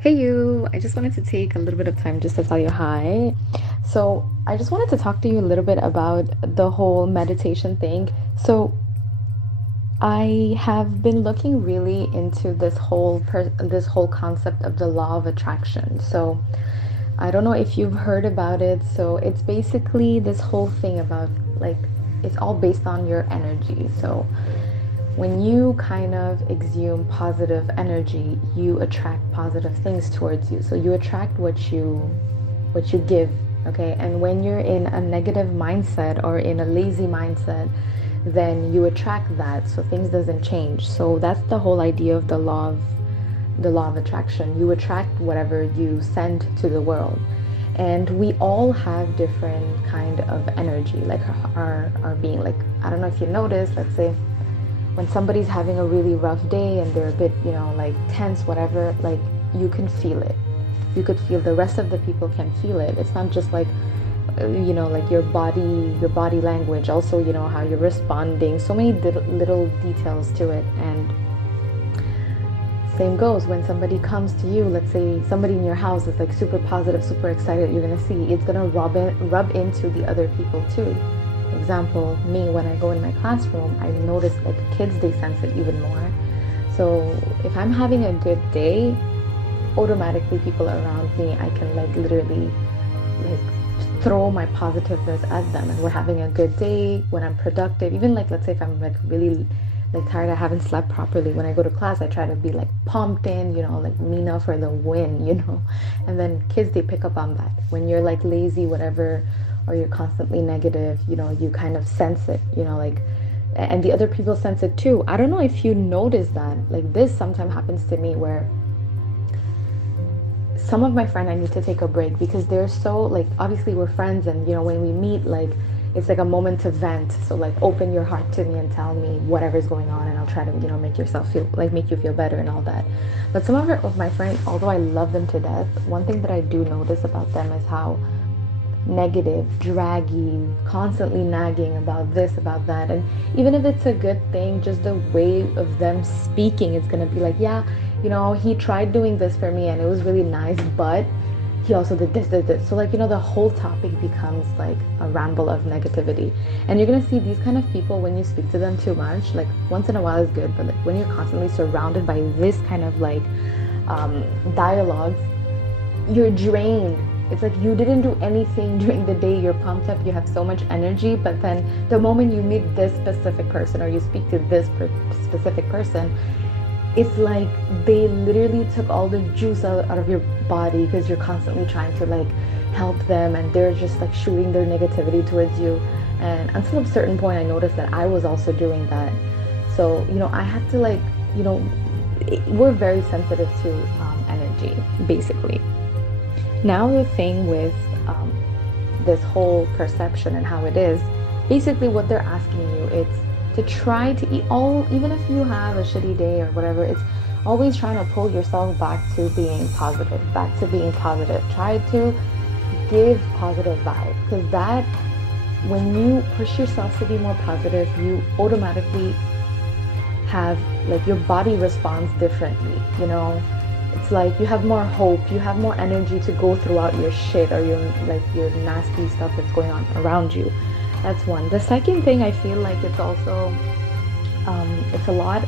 Hey you, I just wanted to take a little bit of time just to tell you hi. So, I just wanted to talk to you a little bit about the whole meditation thing. So, I have been looking really into this whole concept of the law of attraction. So, I don't know if you've heard about it. So, it's basically this whole thing about like it's all based on your energy. So, when you kind of exude positive energy, you attract positive things towards you. So you attract what you give, okay? And when you're in a negative mindset or in a lazy mindset, then you attract that. So things doesn't change. So that's the whole idea of the law of attraction. You attract whatever you send to the world. And we all have different kind of energy, like our being. Like, I don't know if you notice, let's say when somebody's having a really rough day and they're a bit, like tense, whatever, like you can feel it. You could feel the rest of the people can feel it. It's not just like, like your body language, also, how you're responding. So many little details to it. And same goes when somebody comes to you. Let's say somebody in your house is like super positive, super excited. You're gonna see it's gonna rub into the other people too. Example, me, when I go in my classroom, I notice like kids, they sense it even more. So if I'm having a good day, automatically people around me, I can like literally like throw my positiveness at them, and we're having a good day when I'm productive. Even like, let's say if I'm like really like tired, I haven't slept properly, when I go to class I try to be like pumped in, like Mina for the win. And then kids, they pick up on that. When you're like lazy, whatever, or you're constantly negative, you kind of sense it, like, and the other people sense it too. I don't know if you notice that. Like, this sometimes happens to me where some of my friends, I need to take a break because they're so like, obviously we're friends, and when we meet, like, it's like a moment to vent. So like, open your heart to me and tell me whatever's going on, and I'll try to make you feel better and all that. But some of my friends, although I love them to death, one thing that I do notice about them is how negative, draggy, constantly nagging about this, about that. And even if it's a good thing, just the way of them speaking, it's gonna be like, yeah, he tried doing this for me and it was really nice, but he also did this, did this. So like, the whole topic becomes like a ramble of negativity. And you're gonna see these kind of people when you speak to them too much. Like, once in a while is good, but like when you're constantly surrounded by this kind of like dialogues, you're drained. It's like you didn't do anything during the day. You're pumped up. You have so much energy. But then the moment you meet this specific person or you speak to this specific person, it's like they literally took all the juice out of your body because you're constantly trying to like help them, and they're just like shooting their negativity towards you. And until a certain point, I noticed that I was also doing that. So, I had to like, we're very sensitive to energy, basically. Now, the thing with this whole perception and how it is, basically what they're asking you, it's to try to eat all, even if you have a shitty day or whatever, it's always trying to pull yourself back to being positive, back to being positive. Try to give positive vibes, because that, when you push yourself to be more positive, you automatically have like your body responds differently. It's like you have more hope, you have more energy to go throughout your shit or your nasty stuff that's going on around you. That's one. The second thing, I feel like it's also it's a lot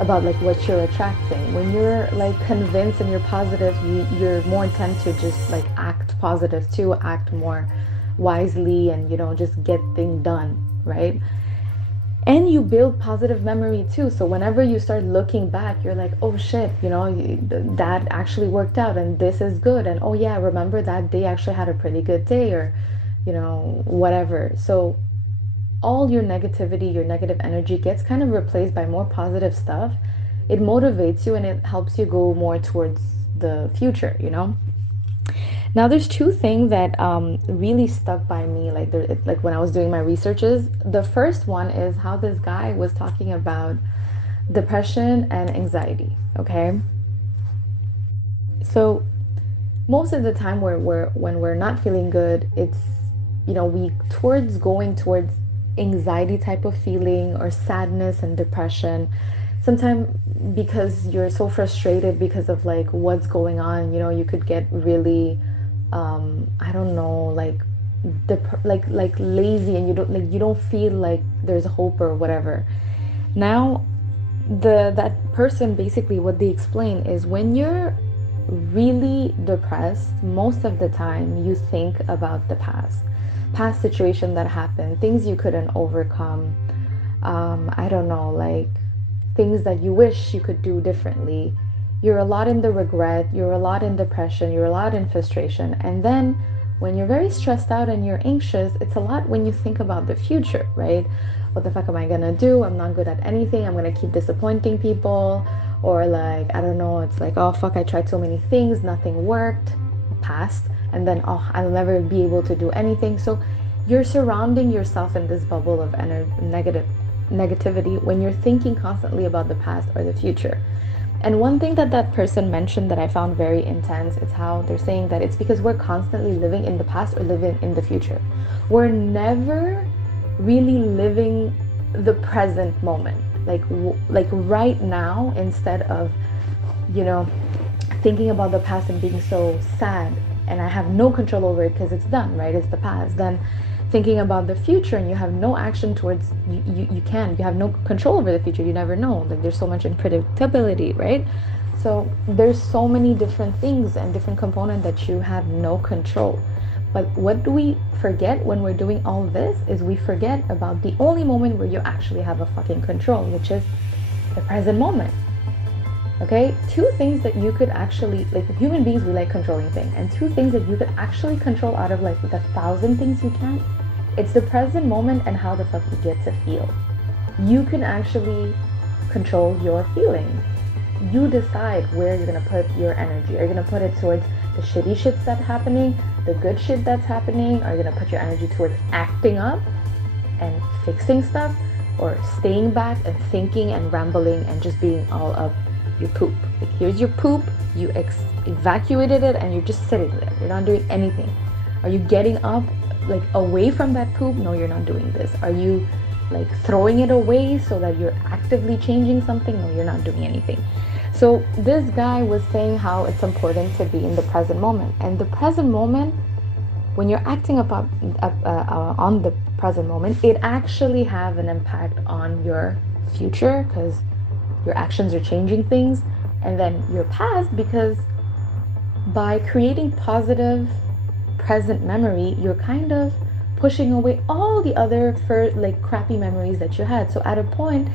about like what you're attracting. When you're like convinced and you're positive, you're more intent to just like act positive too, act more wisely, and just get things done, right? And you build positive memory too, so whenever you start looking back, you're like, oh shit, that actually worked out, and this is good, and oh yeah, remember that day actually had a pretty good day, or whatever. So all your negativity, your negative energy gets kind of replaced by more positive stuff. It motivates you and it helps you go more towards the future. Now, there's two things that really stuck by me, like when I was doing my researches. The first one is how this guy was talking about depression and anxiety. Okay, so most of the time, when we're not feeling good, it's we towards going towards anxiety type of feeling or sadness and depression. sometimes because you're so frustrated because of like what's going on, you could get really I don't know, like lazy, and you don't feel like there's hope or whatever. Now, the that person, basically what they explain is, when you're really depressed, most of the time you think about the past situation that happened, things you couldn't overcome. I don't know, like things that you wish you could do differently. You're a lot in the regret, you're a lot in depression, you're a lot in frustration. And then when you're very stressed out and you're anxious, it's a lot when you think about the future, right? What the fuck am I gonna do? I'm not good at anything. I'm gonna keep disappointing people. Or like, I don't know, it's like, oh fuck, I tried so many things, nothing worked. Past. And then, oh, I'll never be able to do anything. So you're surrounding yourself in this bubble of negativity when you're thinking constantly about the past or the future. And one thing that that person mentioned that I found very intense is how they're saying that it's because we're constantly living in the past or living in the future. We're never really living the present moment, like right now, instead of, you know, thinking about the past and being so sad and I have no control over it because it's done, right? It's the past. Then thinking about the future and you have no action towards, you have no control over the future. You never know, like there's so much unpredictability, right? So there's so many different things and different components that you have no control. But what do we forget when we're doing all this is we forget about the only moment where you actually have a fucking control, which is the present moment. Okay, two things that you could actually, like human beings, we like controlling things, and two things that you could actually control out of like the 1,000 things you can, it's the present moment and how the fuck you get to feel. You can actually control your feelings. You decide where you're gonna put your energy. Are you gonna put it towards the shitty shit that's happening, the good shit that's happening? Are you gonna put your energy towards acting up and fixing stuff, or staying back and thinking and rambling and just being all up your poop? Like, here's your poop, you evacuated it and you're just sitting there, you're not doing anything. Are you getting up like away from that poop? No, you're not doing this. Are you like throwing it away so that you're actively changing something? No, you're not doing anything. So this guy was saying how it's important to be in the present moment, and the present moment, when you're acting on the present moment, it actually have an impact on your future, because your actions are changing things, and then your past, because by creating positive present memory, you're kind of pushing away all the other crappy memories that you had. So at a point,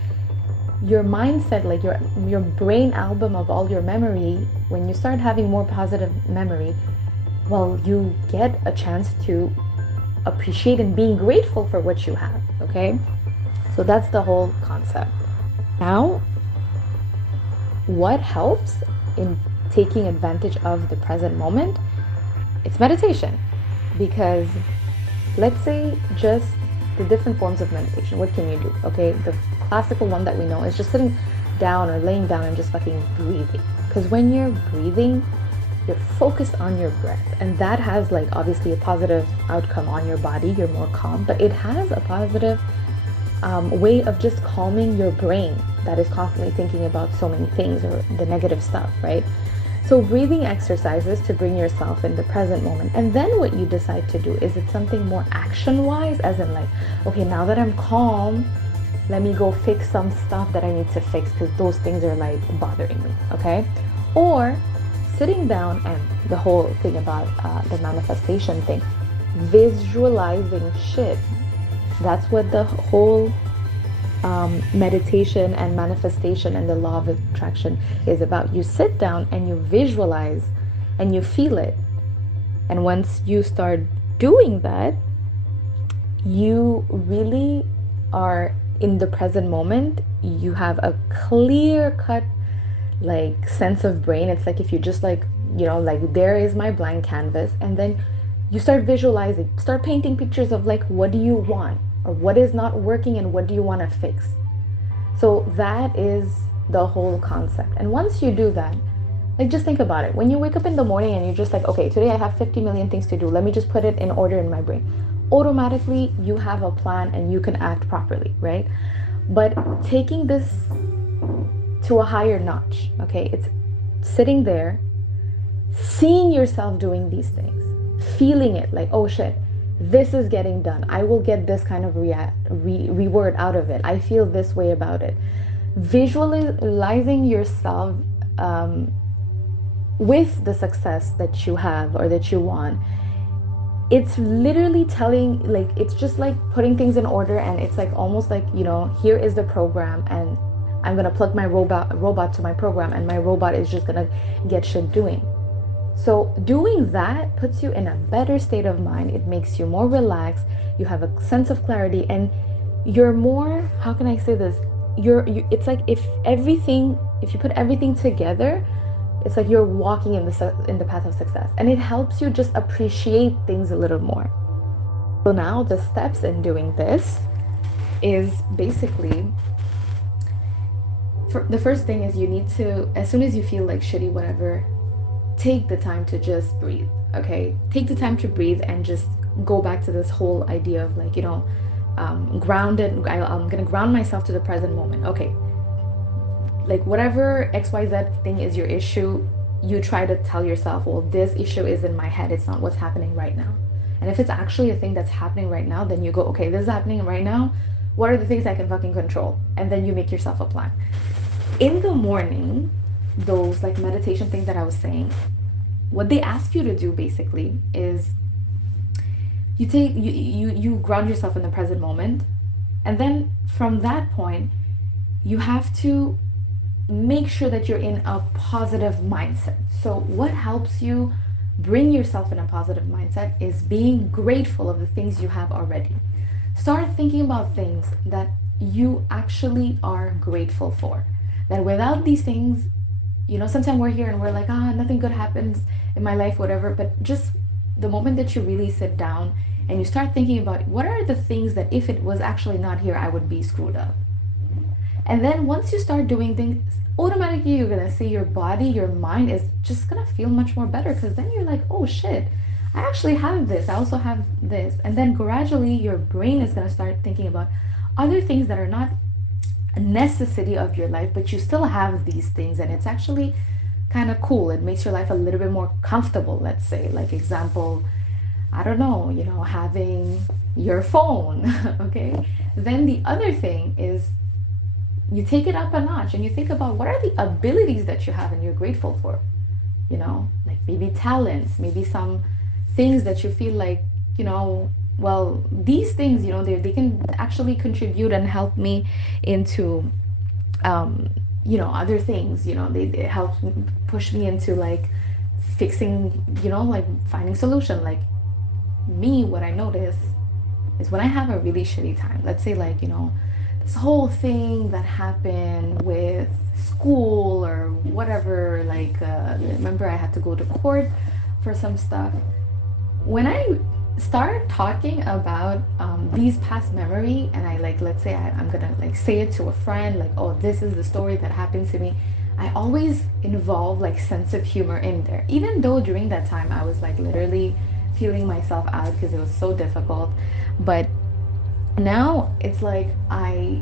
your mindset, like your brain album of all your memory, when you start having more positive memory, well, you get a chance to appreciate and being grateful for what you have. Okay, so that's the whole concept. Now, what helps in taking advantage of the present moment? It's meditation. Because let's say just the different forms of meditation, what can you do? Okay, the classical one that we know is just sitting down or laying down and just fucking breathing. Because when you're breathing, you're focused on your breath, and that has like obviously a positive outcome on your body. You're more calm, but it has a positive way of just calming your brain that is constantly thinking about so many things or the negative stuff, right? So breathing exercises to bring yourself in the present moment. And then what you decide to do, is it something more action-wise, as in like, okay, now that I'm calm, let me go fix some stuff that I need to fix because those things are like bothering me, okay? Or sitting down, and the whole thing about the manifestation thing, visualizing shit. That's what the whole meditation and manifestation and the law of attraction is about. You sit down and you visualize and you feel it. And once you start doing that, you really are in the present moment. You have a clear cut like sense of brain. It's like if you just like, you know, like there is my blank canvas, and then you start visualizing, start painting pictures of like, what do you want, or what is not working, and what do you want to fix. So that is the whole concept. And once you do that, like just think about it. When you wake up in the morning and you're just like, okay, today I have 50 million things to do, let me just put it in order in my brain. Automatically you have a plan and you can act properly, right? But taking this to a higher notch. Okay, it's sitting there, seeing yourself doing these things, feeling it like, oh shit, this is getting done. I will get this kind of reward out of it. I feel this way about it. Visualizing yourself with the success that you have or that you want, it's literally telling, like, it's just like putting things in order, and it's like almost like, you know, here is the program, and I'm gonna plug my robot to my program, and my robot is just gonna get shit doing. So doing that puts you in a better state of mind. It makes you more relaxed. You have a sense of clarity, and you're more, how can I say this? It's like if you put everything together, it's like you're walking in the path of success, and it helps you just appreciate things a little more. So now the steps in doing this is basically, the first thing is you need to, as soon as you feel like shitty, whatever, take the time to just breathe. Okay, take the time to breathe and just go back to this whole idea of, like, you know, grounded. I'm gonna ground myself to the present moment. Okay, like whatever XYZ thing is your issue, you try to tell yourself, well, this issue is in my head, it's not what's happening right now. And if it's actually a thing that's happening right now, then you go, okay, this is happening right now, what are the things I can fucking control? And then you make yourself a plan. In the morning, those like meditation things that I was saying, what they ask you to do basically is you ground yourself in the present moment, and then from that point you have to make sure that you're in a positive mindset. So what helps you bring yourself in a positive mindset is being grateful of the things you have already. Start thinking about things that you actually are grateful for, that without these things, you know, sometimes we're here and we're like, nothing good happens in my life, whatever. But just the moment that you really sit down and you start thinking about what are the things that if it was actually not here, I would be screwed up. And then once you start doing things, automatically you're gonna see your body, your mind is just gonna feel much more better, because then you're like, oh shit, I actually have this, I also have this. And then gradually your brain is gonna start thinking about other things that are not a necessity of your life, but you still have these things, and it's actually kind of cool. It makes your life a little bit more comfortable, let's say. Like example, I don't know, you know, having your phone. Okay, then the other thing is you take it up a notch and you think about what are the abilities that you have and you're grateful for, you know, like maybe talents, maybe some things that you feel like, you know, well, these things, you know, they can actually contribute and help me into you know, other things, you know, they help push me into like fixing, you know, like finding solution. Like me, what I notice is when I have a really shitty time, let's say like, you know, this whole thing that happened with school or whatever, like remember I had to go to court for some stuff. When I start talking about these past memory, and I like, let's say I'm gonna like say it to a friend, like, oh, this is the story that happened to me, I always involve like sense of humor in there, even though during that time I was like literally feeling myself out because it was so difficult. But now it's like I'm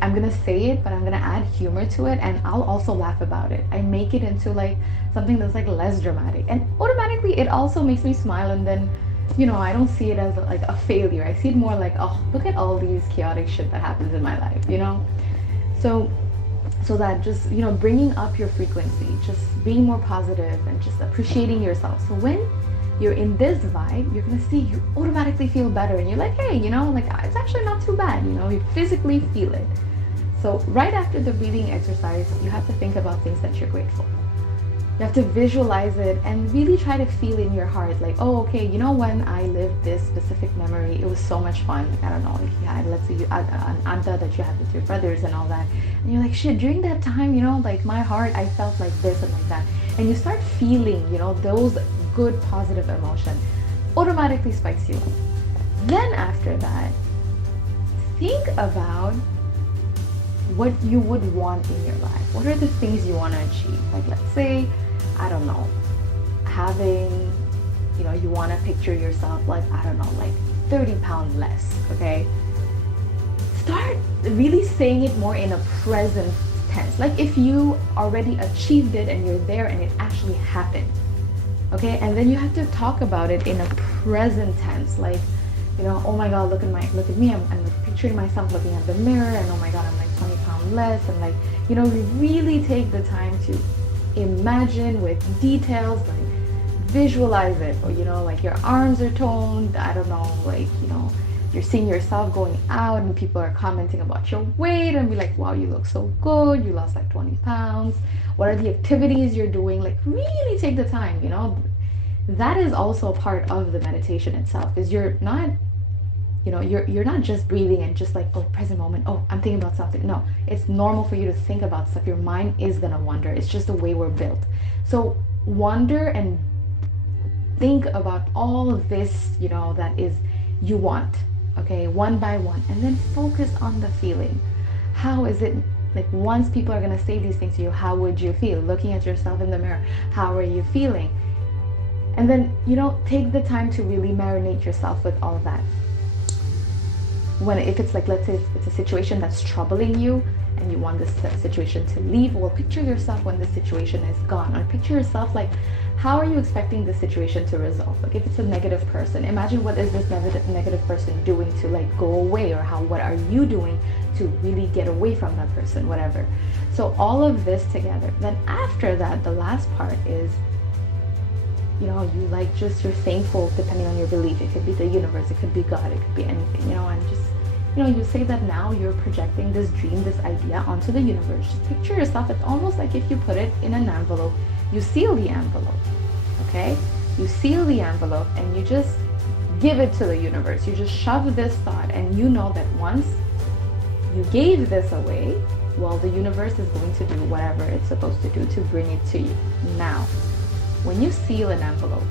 gonna say it, but I'm gonna add humor to it, and I'll also laugh about it. I make it into like something that's like less dramatic, and automatically it also makes me smile. And then, you know, I don't see it as like a failure. I see it more like, oh, look at all these chaotic shit that happens in my life, you know. So that just, you know, bringing up your frequency, just being more positive and just appreciating yourself. So when you're in this vibe, you're gonna see you automatically feel better, and you're like, hey, you know, like it's actually not too bad, you know, you physically feel it. So right after the breathing exercise, you have to think about things that you're grateful. You have to visualize it and really try to feel in your heart, like, oh, okay, you know, when I lived this specific memory, it was so much fun. Like, I don't know, if you had, let's say, an anta that you had with your brothers and all that, and you're like, shit, during that time, you know, like my heart, I felt like this and like that. And you start feeling, you know, those good positive emotion automatically spikes you up. Then after that, think about what you would want in your life. What are the things you want to achieve? Like, let's say, I don't know, having, you know, you want to picture yourself like, I don't know, like 30 pounds less. Okay, start really saying it more in a present tense. Like if you already achieved it and you're there and it actually happened. Okay, and then you have to talk about it in a present tense, like, you know, oh my god, look at me, I'm like picturing myself looking at the mirror, and oh my god, I'm like 20 pounds less, and like, you know, you really take the time to imagine with details, like visualize it, or you know, like your arms are toned, I don't know, like, you know, you're seeing yourself going out and people are commenting about your weight and be like, wow, you look so good, you lost like 20 pounds, what are the activities you're doing, like really take the time, you know. That is also a part of the meditation itself, is you're not, you know, you're not just breathing and just like, oh, present moment, oh, I'm thinking about something. No, it's normal for you to think about stuff. Your mind is gonna wander. It's just the way we're built. So wander and think about all of this, you know, that is you want, okay, one by one, and then focus on the feeling. How is it, like once people are gonna say these things to you, how would you feel looking at yourself in the mirror? How are you feeling? And then, you know, take the time to really marinate yourself with all of that. If it's like, let's say it's a situation that's troubling you and you want this situation to leave, well, picture yourself when the situation is gone, or picture yourself like, how are you expecting the situation to resolve? Like if it's a negative person, imagine what is this negative person doing to like go away, or what are you doing to really get away from that person, whatever. So all of this together. Then after that, the last part is, you know, you like just, you're thankful depending on your belief. It could be the universe, it could be God, it could be anything, you know, and just, you know, you say that now you're projecting this dream, this idea onto the universe. Just picture yourself, it's almost like if you put it in an envelope, you seal the envelope, okay? You seal the envelope and you just give it to the universe. You just shove this thought, and you know that once you gave this away, well, the universe is going to do whatever it's supposed to do to bring it to you. Now, when you seal an envelope,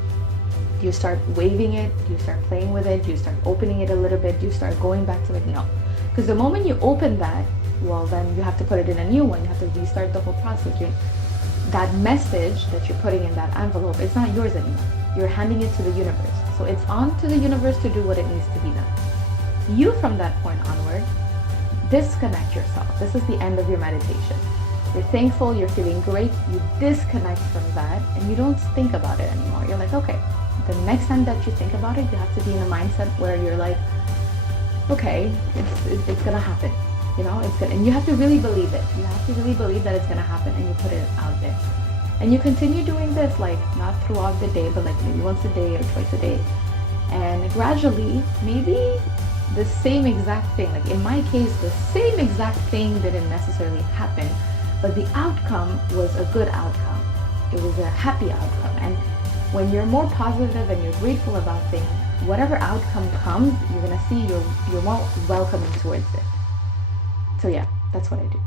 you start waving it, you start playing with it, you start opening it a little bit, you start going back to it. No, because the moment you open that, well, then you have to put it in a new one. You have to restart the whole process. That message that you're putting in that envelope, it's not yours anymore. You're handing it to the universe. So it's on to the universe to do what it needs to be done. You, from that point onward, disconnect yourself. This is the end of your meditation. You're thankful, you're feeling great, you disconnect from that, and you don't think about it anymore. You're like, okay, the next time that you think about it, you have to be in a mindset where you're like, okay, it's gonna happen. You know, it's good. And you have to really believe it. You have to really believe that it's gonna happen, and you put it out there. And you continue doing this, like not throughout the day, but like maybe once a day or twice a day. And gradually, maybe the same exact thing, like in my case, the same exact thing didn't necessarily happen, but the outcome was a good outcome. It was a happy outcome. And when you're more positive and you're grateful about things, whatever outcome comes, you're gonna see you're more welcoming towards it. So yeah, that's what I do.